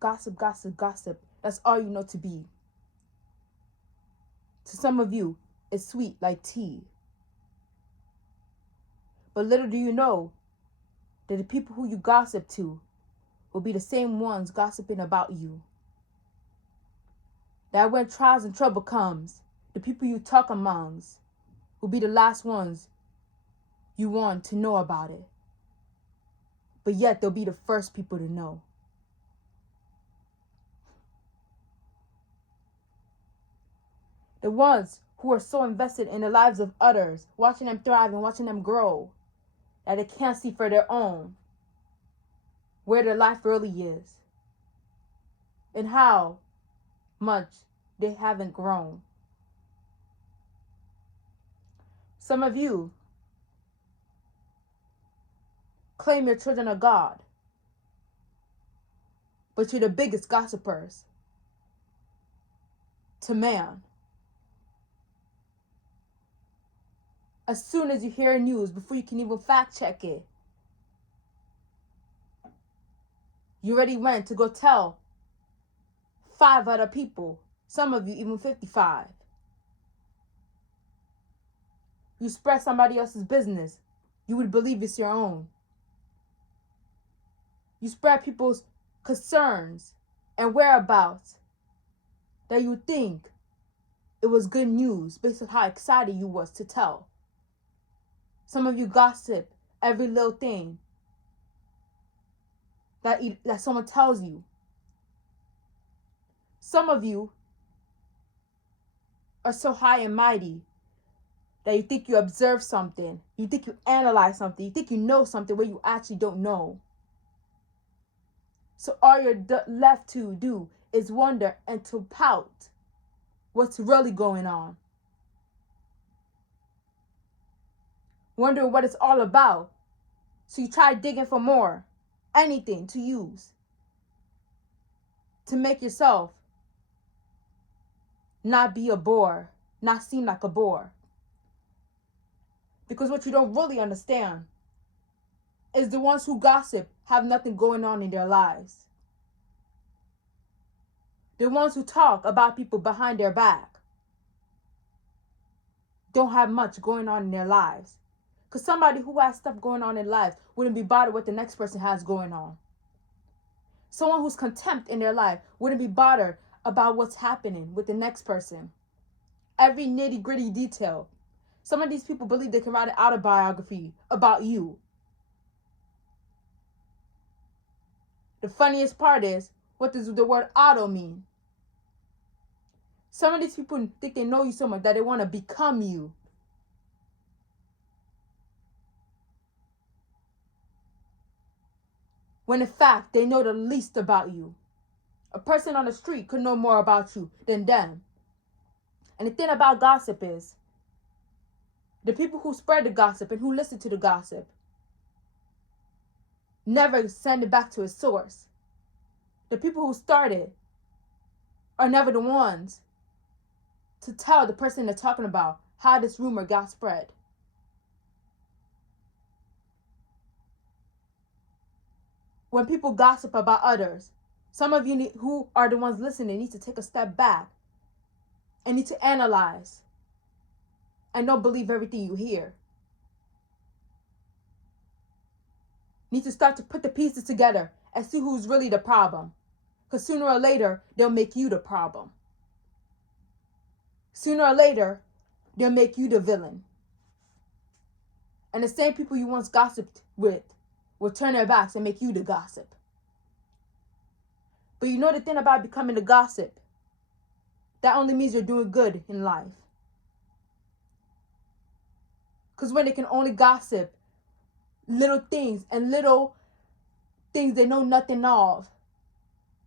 Gossip, gossip, gossip. That's all you know to be. To some of you, it's sweet like tea. But little do you know that the people who you gossip to will be the same ones gossiping about you. That when trials and trouble comes, the people you talk amongst will be the last ones you want to know about it. But yet they'll be the first people to know. The ones who are so invested in the lives of others, watching them thrive and watching them grow, that they can't see for their own where their life really is and how much they haven't grown. Some of you claim you're children of God, but you're the biggest gossipers to man. As soon as you hear news, before you can even fact check it, you already went to go tell 5 other people, some of you even 55. You spread somebody else's business, you would believe it's your own. You spread people's concerns and whereabouts that you think it was good news based on how excited you was to tell. Some of you gossip every little thing that someone tells you. Some of you are so high and mighty that you think you observe something, you think you analyze something, you think you know something where you actually don't know. So all you're left to do is wonder and to pout what's really going on. Wonder what it's all about. So you try digging for more, anything to use to make yourself not be a bore, not seem like a bore. Because what you don't really understand is the ones who gossip have nothing going on in their lives. The ones who talk about people behind their back don't have much going on in their lives. Because somebody who has stuff going on in life wouldn't be bothered what the next person has going on. Someone who's contempt in their life wouldn't be bothered about what's happening with the next person. Every nitty gritty detail. Some of these people believe they can write an autobiography about you. The funniest part is, what does the word auto mean? Some of these people think they know you so much that they want to become you. When in fact, they know the least about you. A person on the street could know more about you than them. And the thing about gossip is, the people who spread the gossip and who listen to the gossip never send it back to its source. The people who started are never the ones to tell the person they're talking about how this rumor got spread. When people gossip about others, some of you who are the ones listening need to take a step back and need to analyze and don't believe everything you hear. Need to start to put the pieces together and see who's really the problem. Because sooner or later, they'll make you the problem. Sooner or later, they'll make you the villain. And the same people you once gossiped with will turn their backs and make you the gossip. But you know the thing about becoming the gossip? That only means you're doing good in life. Because when they can only gossip little things and little things they know nothing of,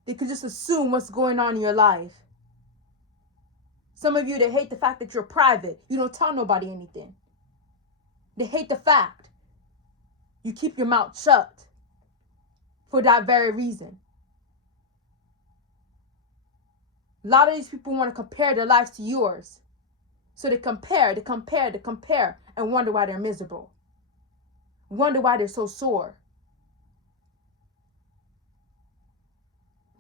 they could just assume what's going on in your life. Some of you, they hate the fact that you're private. You don't tell nobody anything. They hate the fact you keep your mouth shut for that very reason. A lot of these people want to compare their lives to yours. So they compare, and wonder why they're miserable. Wonder why they're so sore.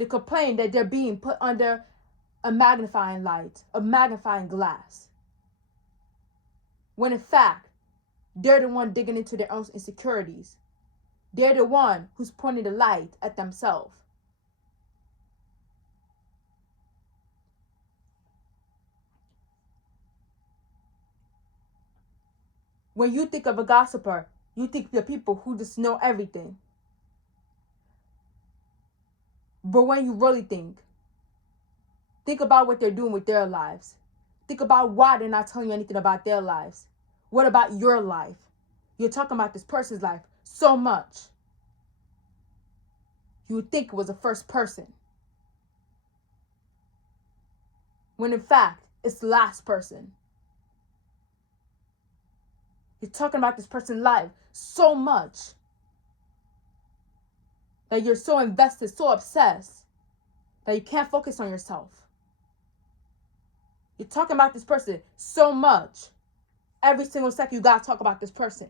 They complain that they're being put under a magnifying light, a magnifying glass. When in fact, they're the one digging into their own insecurities. They're the one who's pointing the light at themselves. When you think of a gossiper, you think of the people who just know everything. But when you really think about what they're doing with their lives. Think about why they're not telling you anything about their lives. What about your life? You're talking about this person's life so much. You would think it was the first person. When in fact, it's the last person. You're talking about this person's life so much that you're so invested, so obsessed, that you can't focus on yourself. You're talking about this person so much. Every single second you gotta talk about this person.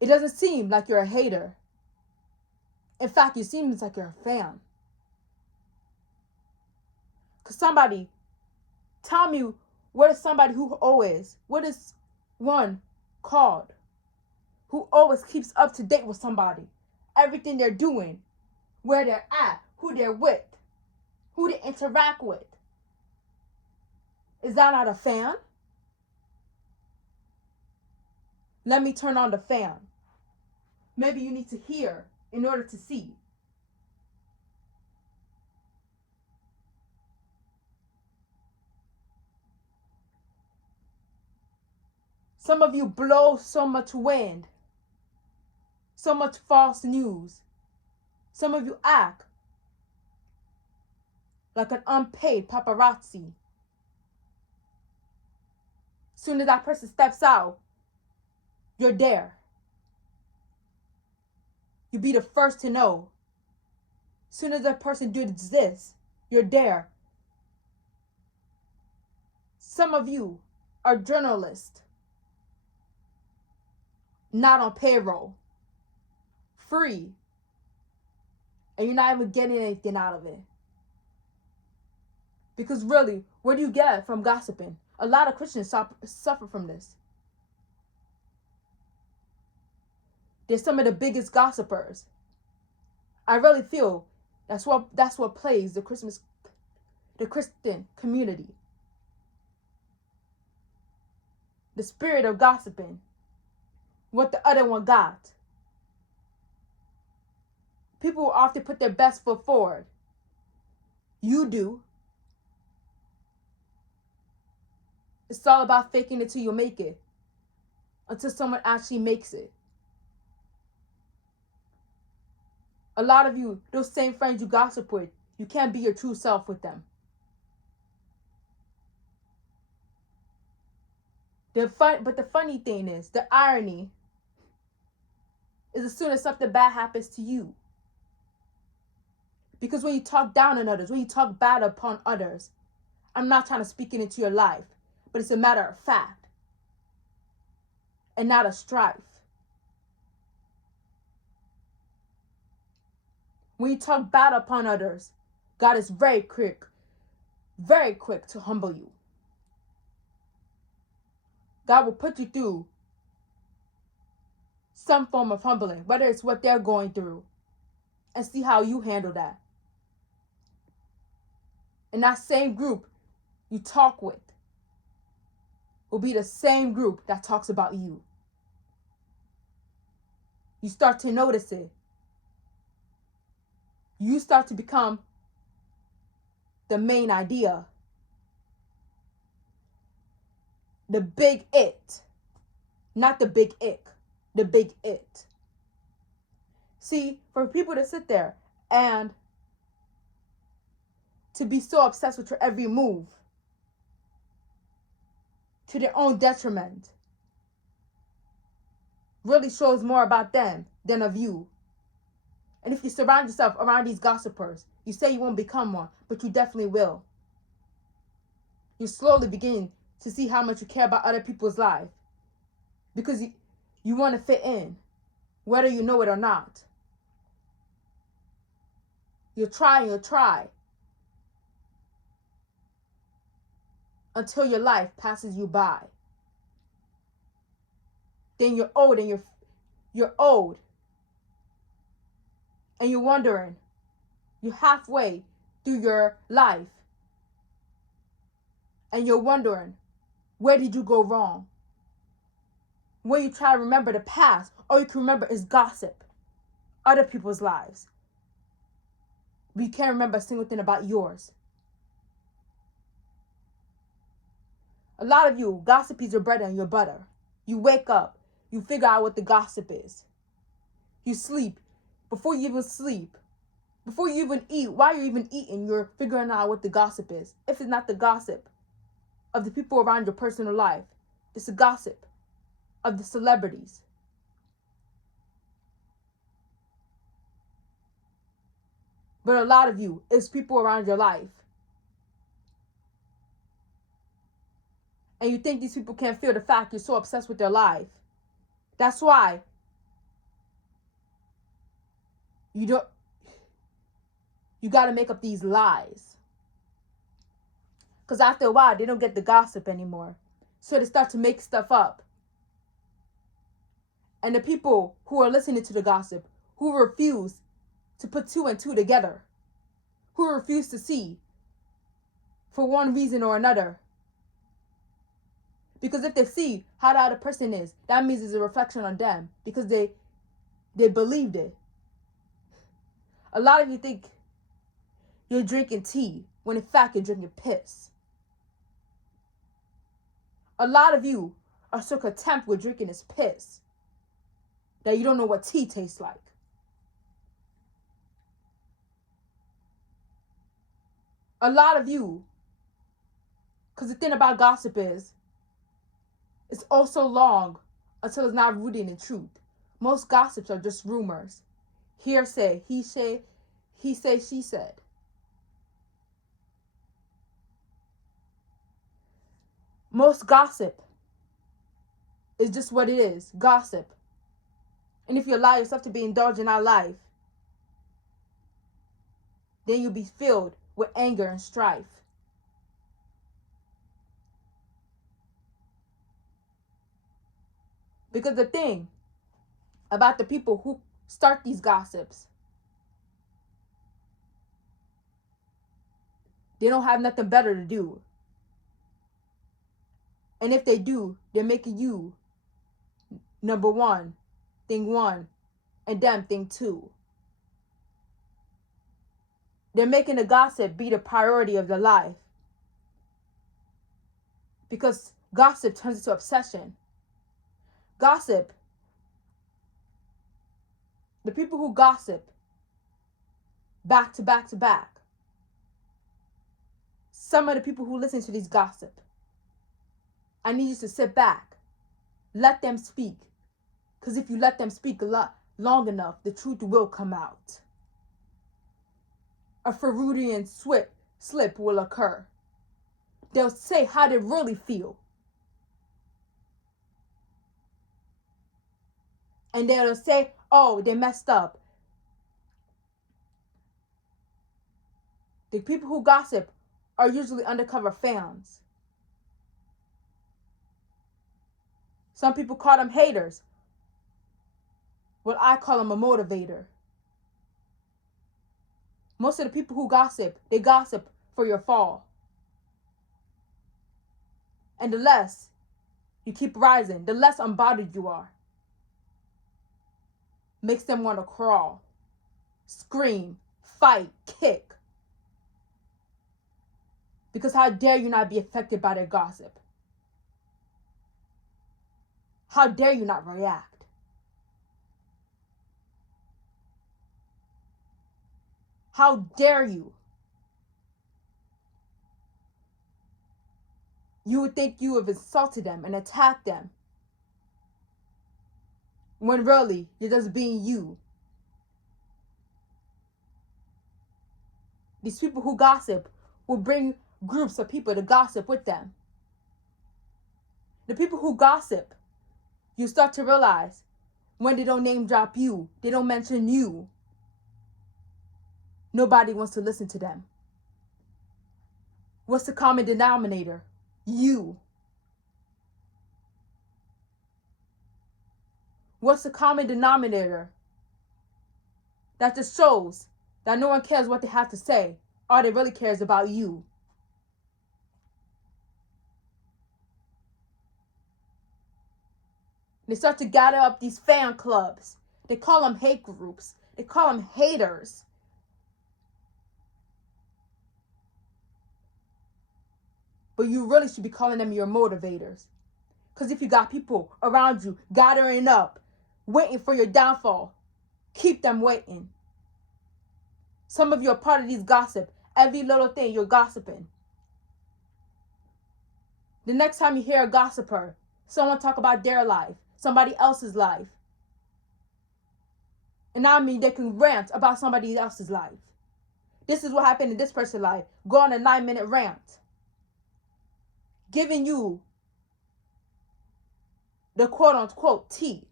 It doesn't seem like you're a hater. In fact, it seems like you're a fan. Cause somebody, tell me, what is somebody what is one called who always keeps up to date with somebody? Everything they're doing, where they're at, who they're with, who they interact with. Is that not a fan? Let me turn on the fan. Maybe you need to hear in order to see. Some of you blow so much wind, so much false news. Some of you act like an unpaid paparazzi. Soon as that person steps out, you're there. You be the first to know. Soon as that person does this, you're there. Some of you are journalists, not on payroll, free, and you're not even getting anything out of it. Because really, what do you get from gossiping? A lot of Christians suffer from this. They're some of the biggest gossipers. I really feel that's what plays the Christian community. The spirit of gossiping. What the other one got. People often put their best foot forward. You do. It's all about faking it till you make it. Until someone actually makes it. A lot of you, those same friends you gossip with, you can't be your true self with them. But the funny thing is, the irony is as soon as something bad happens to you. Because when you talk down on others, when you talk bad upon others, I'm not trying to speak it into your life, but it's a matter of fact and not a strife. When you talk bad upon others, God is very quick to humble you. God will put you through some form of humbling, whether it's what they're going through, and see how you handle that. And that same group you talk with will be the same group that talks about you. You start to notice it. You start to become the main idea. The big it. Not the big ick. The big it. See, for people to sit there and to be so obsessed with your every move to their own detriment really shows more about them than of you. And if you surround yourself around these gossipers, you say you won't become one, but you definitely will. You slowly begin to see how much you care about other people's life because you want to fit in, whether you know it or not. You'll try and you'll try until your life passes you by. Then you're old and you're old and you're wondering, you're halfway through your life and you're wondering, where did you go wrong? When you try to remember the past, all you can remember is gossip, other people's lives. But you can't remember a single thing about yours. A lot of you, gossip is your bread and your butter. You wake up, you figure out what the gossip is. You sleep. Before you even sleep, before you even eat, while you're even eating, you're figuring out what the gossip is. If it's not the gossip of the people around your personal life, it's the gossip of the celebrities. But a lot of you, it's people around your life. And you think these people can't feel the fact you're so obsessed with their life. That's why you got to make up these lies. Because after a while, they don't get the gossip anymore. So they start to make stuff up. And the people who are listening to the gossip, who refuse to put two and two together, who refuse to see for one reason or another. Because if they see how the other person is, that means it's a reflection on them because they believed it. A lot of you think you're drinking tea when in fact you're drinking piss. A lot of you are so content with drinking this piss that you don't know what tea tastes like. A lot of you, because the thing about gossip is, it's also long until it's not rooted in truth. Most gossips are just rumors. Hearsay, he say, she said. Most gossip is just what it is, gossip. And if you allow yourself to be indulged in our life, then you'll be filled with anger and strife. Because the thing about the people who start these gossips, they don't have nothing better to do. And if they do, they're making you number one, thing one, and them thing two. They're making the gossip be the priority of their life. Because gossip turns into obsession. Gossip, the people who gossip back to back to back, some of the people who listen to these gossip, I need you to sit back, let them speak. Because if you let them speak a lot long enough, the truth will come out. A Freudian slip will occur. They'll say how they really feel. And they'll say, oh, they messed up. The people who gossip are usually undercover fans. Some people call them haters. Well, I call them a motivator. Most of the people who gossip, they gossip for your fall. And the less you keep rising, the less unbothered you are. Makes them want to crawl, scream, fight, kick. Because how dare you not be affected by their gossip? How dare you not react? How dare you? You would think you have insulted them and attacked them, when really you're just being you. These people who gossip will bring groups of people to gossip with them. The people who gossip, you start to realize when they don't name drop you, they don't mention you, Nobody wants to listen to them. What's the common denominator? You. What's the common denominator? That just shows that no one cares what they have to say. All they really cares about you. They start to gather up these fan clubs. They call them hate groups. They call them haters. But you really should be calling them your motivators. Because if you got people around you gathering up, waiting for your downfall, keep them waiting. Some of you are part of these gossip. Every little thing you're gossiping. The next time you hear a gossiper, someone talk about their life, somebody else's life. And I mean they can rant about somebody else's life. This is what happened in this person's life. Go on a 9-minute rant. Giving you the quote unquote tea.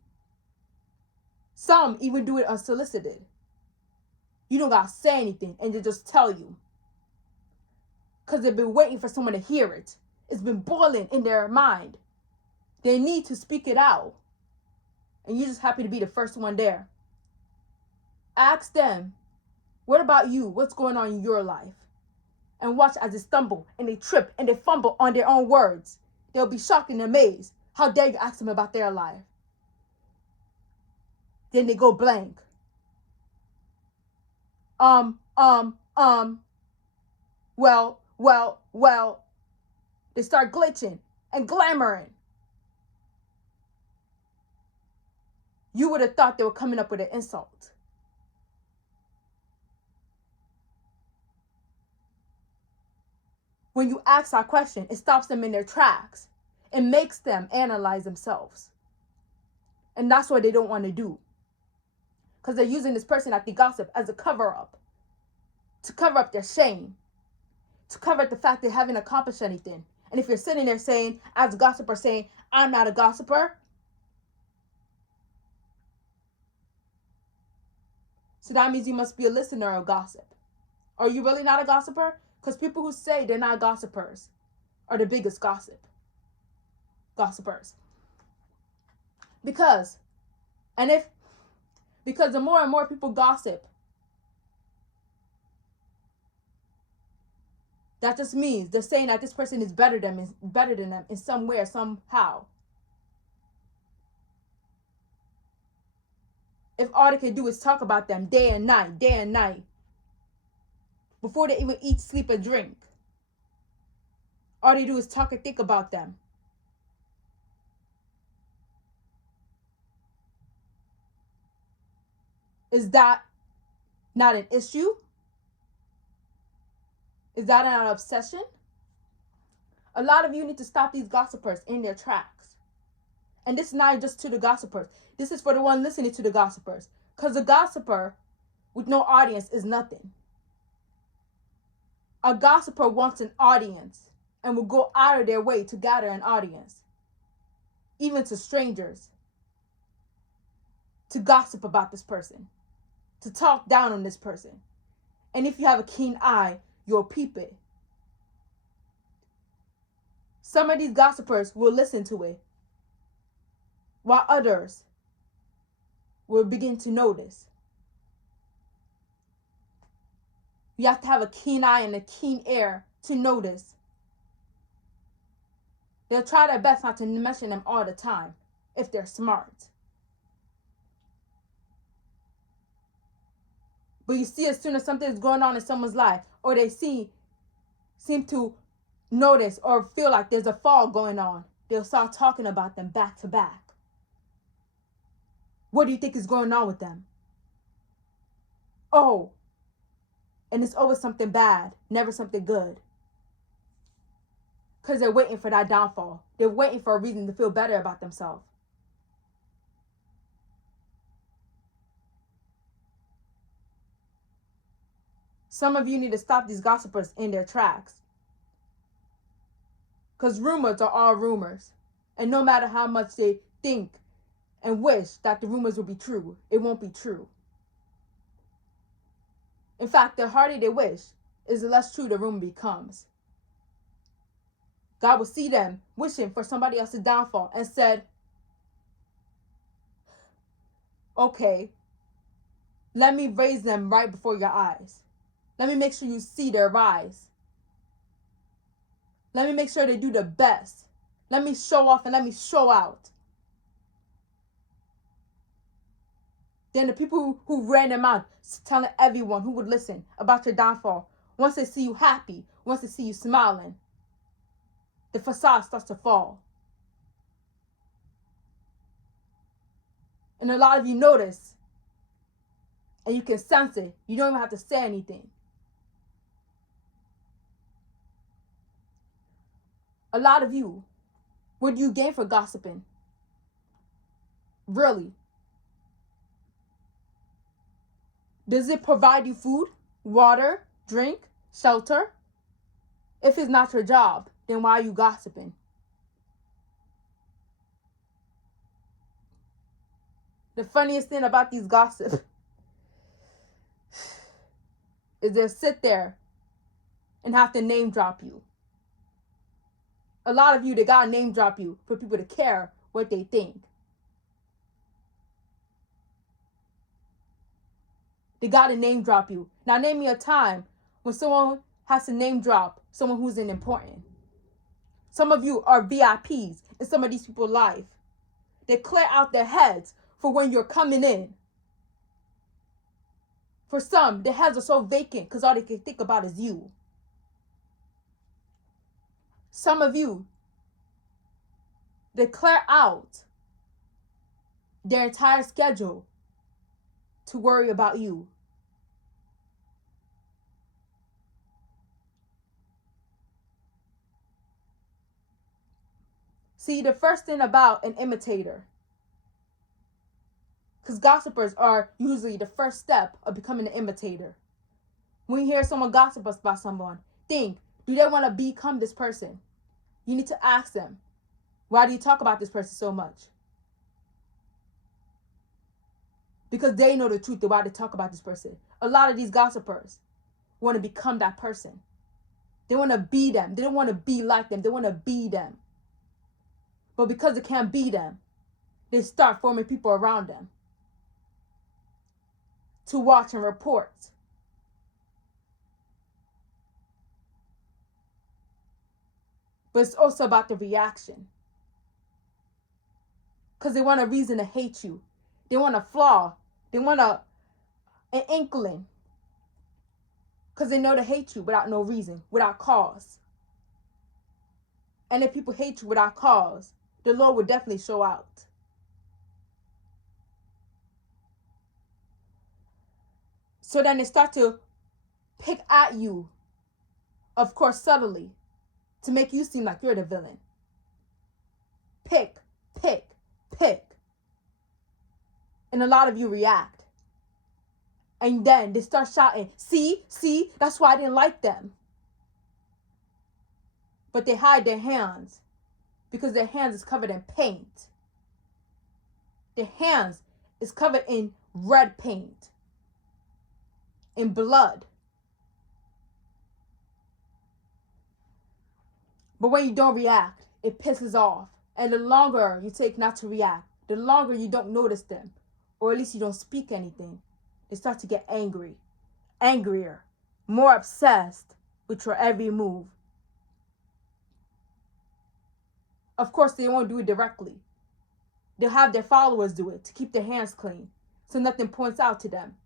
Some even do it unsolicited. You don't gotta say anything and they just tell you. Because they've been waiting for someone to hear it. It's been boiling in their mind. They need to speak it out. And you're just happy to be the first one there. Ask them, what about you? What's going on in your life? And watch as they stumble and they trip and they fumble on their own words. They'll be shocked and amazed. How dare you ask them about their life? Then they go blank. Well. They start glitching and glamoring. You would have thought they were coming up with an insult. When you ask that question, it stops them in their tracks. It makes them analyze themselves. And that's what they don't want to do. Because they're using this person that they gossip as a cover-up. To cover up their shame. To cover up the fact they haven't accomplished anything. And if you're sitting there saying, as a gossiper, saying, I'm not a gossiper. So that means you must be a listener of gossip. Are you really not a gossiper? Because people who say they're not gossipers are the biggest gossipers. Because the more and more people gossip, that just means they're saying that this person is better than them in some way or somehow. If all they can do is talk about them day and night, before they even eat, sleep, and drink, all they do is talk and think about them. Is that not an issue? Is that not an obsession? A lot of you need to stop these gossipers in their tracks. And this is not just to the gossipers. This is for the one listening to the gossipers. Because a gossiper with no audience is nothing. A gossiper wants an audience and will go out of their way to gather an audience. Even to strangers. To gossip about this person. To talk down on this person. And if you have a keen eye, you'll peep it. Some of these gossipers will listen to it, while others will begin to notice. You have to have a keen eye and a keen ear to notice. They'll try their best not to mention them all the time, if they're smart. But you see, as soon as something is going on in someone's life, or they seem to notice or feel like there's a fall going on, they'll start talking about them back to back. What do you think is going on with them? Oh, and it's always something bad, never something good. Because they're waiting for that downfall. They're waiting for a reason to feel better about themselves. Some of you need to stop these gossipers in their tracks. Because rumors are all rumors. And no matter how much they think and wish that the rumors will be true, it won't be true. In fact, the harder they wish is the less true the rumor becomes. God will see them wishing for somebody else's downfall and said, okay, let me raise them right before your eyes. Let me make sure you see their rise. Let me make sure they do the best. Let me show off and let me show out. Then the people who ran them out, telling everyone who would listen about your downfall, once they see you happy, once they see you smiling, the facade starts to fall. And a lot of you notice, and you can sense it. You don't even have to say anything. A lot of you, what do you gain for gossiping? Really? Does it provide you food, water, drink, shelter? If it's not your job, then why are you gossiping? The funniest thing about these gossip is they'll sit there and have to name drop you. A lot of you, they gotta name drop you for people to care what they think. They gotta name drop you. Now name me a time when someone has to name drop someone who's important. Some of you are VIPs in some of these people's life. They clear out their heads for when you're coming in. For some, their heads are so vacant because all they can think about is you. Some of you, they clear out their entire schedule to worry about you. See, the first thing about an imitator, because gossipers are usually the first step of becoming an imitator. When you hear someone gossip about someone, think, do they want to become this person? You need to ask them, why do you talk about this person so much? Because they know the truth of why they talk about this person. A lot of these gossipers want to become that person. They want to be them. They don't want to be like them. They want to be them. But because they can't be them, they start forming people around them to watch and report. But it's also about the reaction. Because they want a reason to hate you. They want a flaw. They want an inkling. Because they know to hate you without no reason, without cause. And if people hate you without cause, the Lord will definitely show out. So then they start to pick at you, of course, subtly, to make you seem like you're the villain. Pick. And a lot of you react. And then they start shouting, see, that's why I didn't like them. But they hide their hands because their hands is covered in paint. Their hands is covered in red paint, in blood. But when you don't react, it pisses off. And the longer you take not to react, the longer you don't notice them, or at least you don't speak anything, they start to get angrier, more obsessed with your every move. Of course, they won't do it directly. They'll have their followers do it to keep their hands clean, so nothing points out to them.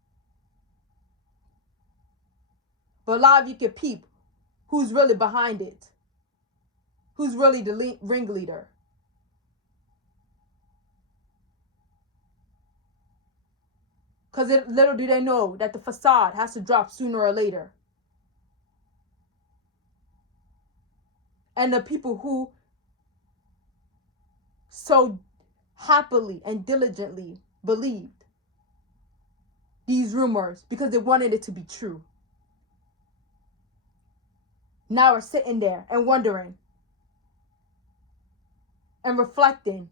But a lot of you can peep who's really behind it, who's really the ringleader. Because little do they know that the facade has to drop sooner or later. And the people who so happily and diligently believed these rumors because they wanted it to be true, now are sitting there and wondering and reflecting,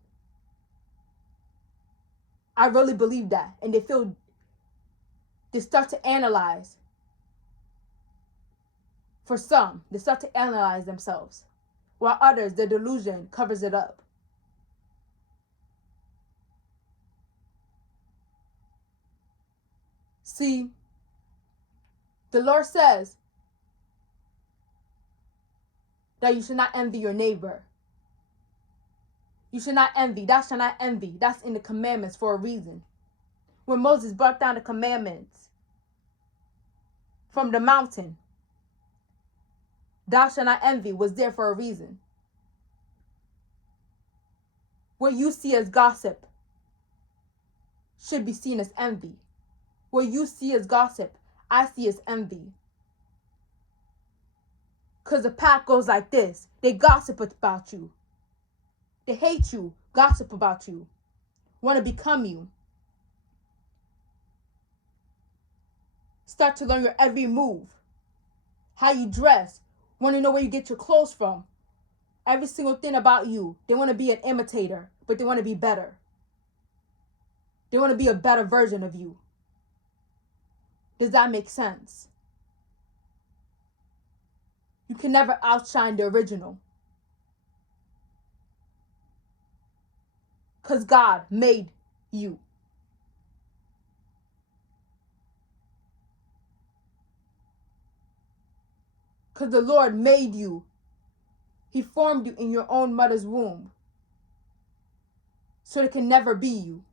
I really believe that. And they start to analyze For some, they start to analyze themselves, while others, their delusion covers it up. See, the Lord says that you should not envy your neighbor. You should not envy. Thou shalt not envy. That's in the commandments for a reason. When Moses brought down the commandments from the mountain, thou shalt not envy was there for a reason. What you see as gossip should be seen as envy. What you see as gossip, I see as envy. Because the pack goes like this. They gossip about you. They hate you, gossip about you, want to become you. Start to learn your every move, how you dress, want to know where you get your clothes from. Every single thing about you. They want to be an imitator, but they want to be better. They want to be a better version of you. Does that make sense? You can never outshine the original. Because God made you. Because the Lord made you. He formed you in your own mother's womb. So it can never be you.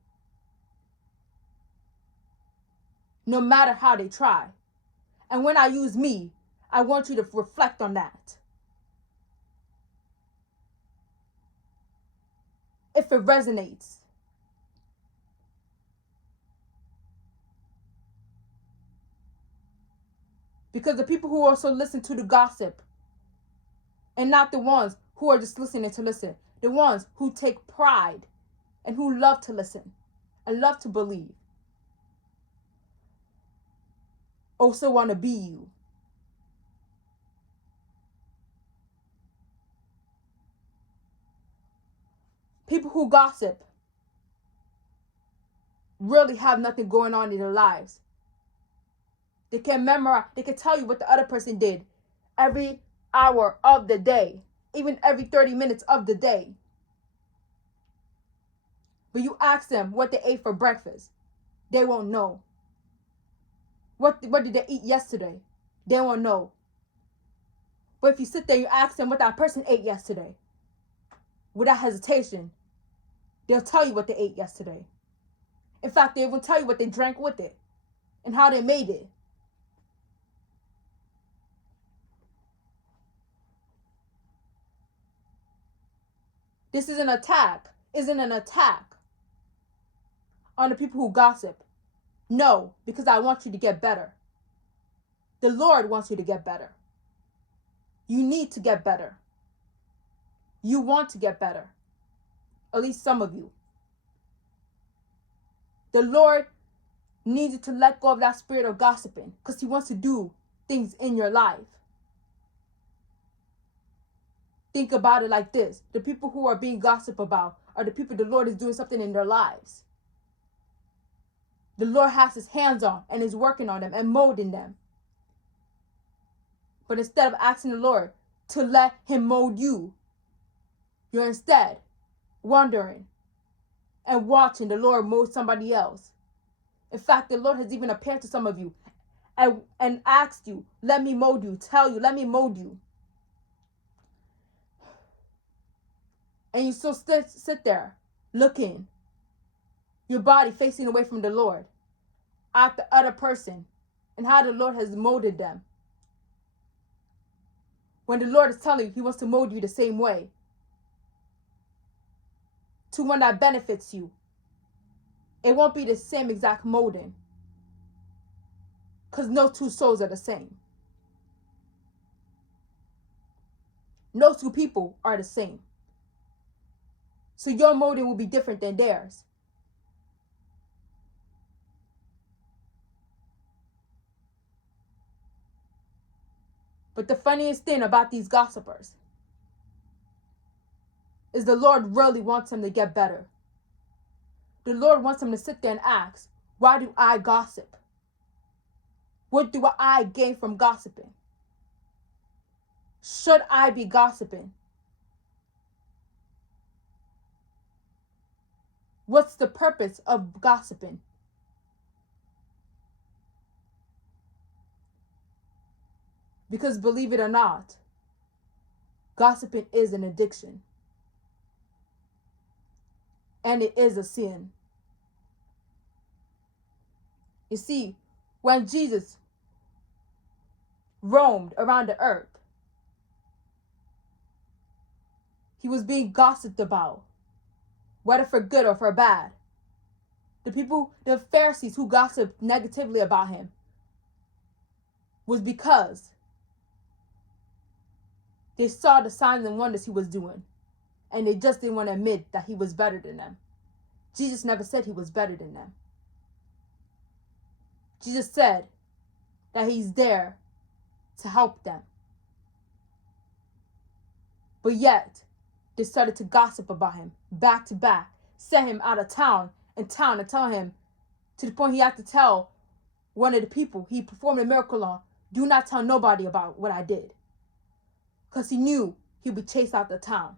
No matter how they try. And when I use me, I want you to reflect on that. If it resonates. Because the people who also listen to the gossip, and not the ones who are just listening to listen, the ones who take pride and who love to listen and love to believe, also want to be you. People who gossip really have nothing going on in their lives. They can memorize, they can tell you what the other person did every hour of the day, even every 30 minutes of the day. But you ask them what they ate for breakfast, they won't know. What did they eat yesterday? They won't know. But if you sit there and you ask them what that person ate yesterday, without hesitation, they'll tell you what they ate yesterday. In fact, they will tell you what they drank with it and how they made it. This is an attack. Isn't an attack on the people who gossip. No, because I want you to get better. The Lord wants you to get better. You need to get better. You want to get better. At least some of you. The Lord needs you to let go of that spirit of gossiping because He wants to do things in your life. Think about it like this. The people who are being gossiped about are the people the Lord is doing something in their lives. The Lord has His hands on and is working on them and molding them. But instead of asking the Lord to let Him mold you, you're instead wondering and watching the Lord mold somebody else. In fact, the Lord has even appeared to some of you and asked you, let me mold you, tell you, let me mold you. And you still sit there looking, your body facing away from the Lord, at the other person and how the Lord has molded them. When the Lord is telling you He wants to mold you the same way, to one that benefits you, it won't be the same exact molding. Because no two souls are the same. No two people are the same. So your molding will be different than theirs. But the funniest thing about these gossipers is the Lord really wants them to get better. The Lord wants them to sit there and ask, why do I gossip? What do I gain from gossiping? Should I be gossiping? What's the purpose of gossiping? Because believe it or not, gossiping is an addiction. And it is a sin. You see, when Jesus roamed around the earth, he was being gossiped about, whether for good or for bad. The Pharisees who gossiped negatively about him was because they saw the signs and wonders he was doing, and they just didn't want to admit that he was better than them. Jesus never said he was better than them. Jesus said that he's there to help them. But yet, they started to gossip about him back to back, sent him out of town and tell him, to the point he had to tell one of the people he performed a miracle on, do not tell nobody about what I did. Because he knew he'd be chased out the town.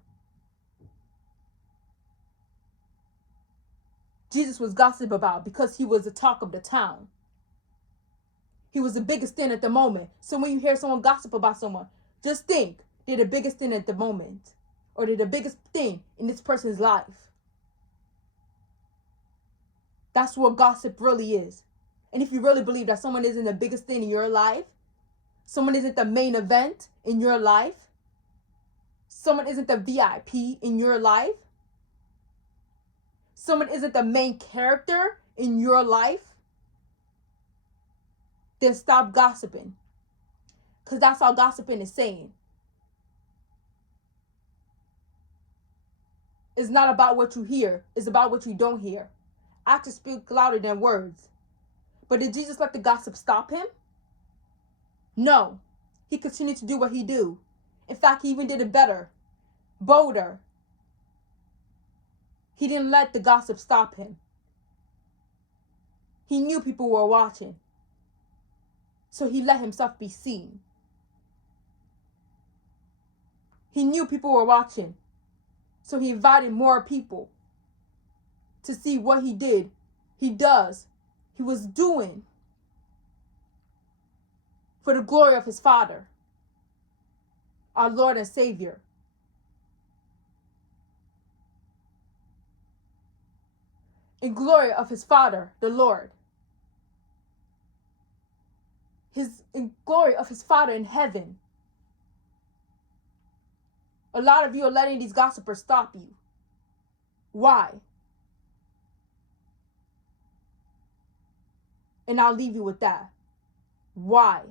Jesus was gossiped about because he was the talk of the town. He was the biggest thing at the moment. So when you hear someone gossip about someone, just think they're the biggest thing at the moment. Or they're the biggest thing in this person's life. That's what gossip really is. And if you really believe that someone isn't the biggest thing in your life, someone isn't the main event in your life, someone isn't the VIP in your life, someone isn't the main character in your life, then stop gossiping. Because that's all gossiping is saying. It's not about what you hear. It's about what you don't hear. Actions speak louder than words. But did Jesus let the gossip stop him? No. He continued to do what he do. In fact, he even did it better, bolder. He didn't let the gossip stop him. He knew people were watching. So he let himself be seen. He knew people were watching. So he invited more people to see what he did. He was doing for the glory of his Father, our Lord and Savior. In glory of his Father, the Lord. In glory of his Father in heaven. A lot of you are letting these gossipers stop you. Why? And I'll leave you with that. Why?